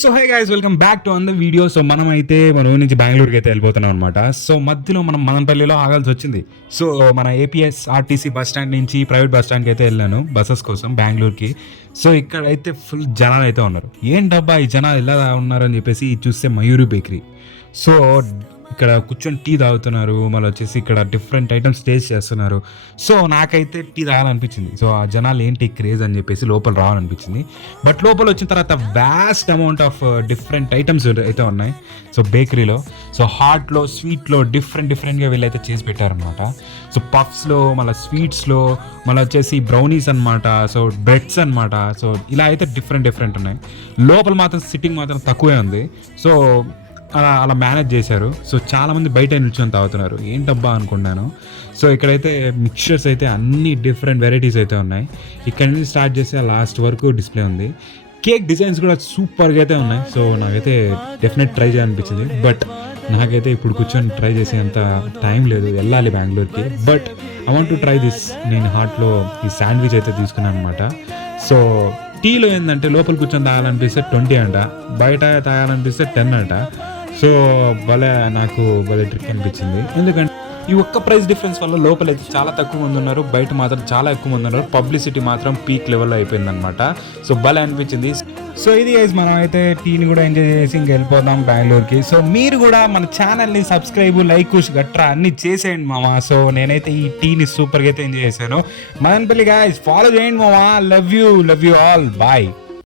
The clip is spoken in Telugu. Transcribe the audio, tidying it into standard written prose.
So hey guys, welcome back to an the video. So మనం ఊరి నుంచి బెంగళూరుకి అయితే వెళ్ళిపోతున్నాం అనమాట. సో మధ్యలో మనం మదనపల్లిలో ఆగాల్సి వచ్చింది. సో మన ఏపీఎస్ ఆర్టీసీ బస్ స్టాండ్ నుంచి ప్రైవేట్ బస్ స్టాండ్కి అయితే వెళ్ళాను బస్సెస్ కోసం బెంగళూరుకి. సో ఇక్కడ అయితే ఫుల్ జనాలు అయితే ఉన్నారు. ఏంటబ్బా ఈ జనాలు ఇలా ఉన్నారని చెప్పేసి చూస్తే మయూరి బేకరీ. సో ఇక్కడ కూర్చొని టీ తాగుతున్నారు, మళ్ళీ వచ్చేసి ఇక్కడ డిఫరెంట్ ఐటమ్స్ టేస్ట్ చేస్తున్నారు. సో నాకైతే టీ తాగాలనిపించింది. సో ఆ జనాలు ఏంటి క్రేజ్ అని చెప్పేసి లోపల రావాలనిపించింది. బట్ లోపల వచ్చిన తర్వాత vast amount of different items అయితే ఉన్నాయి. సో బేకరీలో సో హాట్లో స్వీట్లో డిఫరెంట్గా వీళ్ళైతే చేసి పెట్టారనమాట. సో పఫ్స్లో, మళ్ళీ స్వీట్స్లో, మళ్ళీ వచ్చేసి బ్రౌనీస్ అనమాట, సో బ్రెడ్స్ అనమాట. సో ఇలా అయితే డిఫరెంట్ ఉన్నాయి. లోపల మాత్రం సిట్టింగ్ మాత్రం తక్కువే ఉంది. సో అలా మేనేజ్ చేశారు. సో చాలామంది బయట నిల్చొని తాగుతున్నారు. ఏంటబ్బా అనుకున్నాను. సో ఇక్కడైతే మిక్చర్స్ అయితే అన్ని డిఫరెంట్ వెరైటీస్ అయితే ఉన్నాయి. ఇక్కడ నుంచి స్టార్ట్ చేస్తే లాస్ట్ వరకు డిస్ప్లే ఉంది. కేక్ డిజైన్స్ కూడా సూపర్గా అయితే ఉన్నాయి. సో నాకైతే డెఫినెట్ ట్రై చేయాలనిపించింది. బట్ నాకైతే ఇప్పుడు కూర్చొని ట్రై చేసేంత టైం లేదు, వెళ్ళాలి బెంగళూరుకి. But I want to try this. నేను హాట్లో ఈ శాండ్విచ్ అయితే తీసుకున్నాను అనమాట. సో టీలో ఏంటంటే లోపల కూర్చొని తాగాలనిపిస్తే 20 అంట, బయట తాగాలనిపిస్తే 10 అంట. సో నాకు భలే ట్రిక్ అనిపించింది. ఎందుకంటే ఈ ఒక్క ప్రైస్ డిఫరెన్స్ వల్ల లోపలైతే చాలా తక్కువ మంది ఉన్నారు, బయట మాత్రం చాలా ఎక్కువ మంది ఉన్నారు. పబ్లిసిటీ మాత్రం పీక్ లెవెల్లో అయిపోయిందనమాట. సో భలే అనిపించింది. సో ఇది గైస్, మనం అయితే టీని కూడా ఎంజాయ్ చేసి ఇంక వెళ్ళిపోదాం బెంగళూరుకి. సో మీరు కూడా మన ఛానల్ని సబ్స్క్రైబ్, లైక్, గట్రా అన్ని చేసేయండి మామ. సో నేనైతే ఈ టీని సూపర్గా అయితే ఎంజాయ్ చేశాను. మదనపల్లి గైస్, ఫాలో చేయండి మామ. Love you all, bye.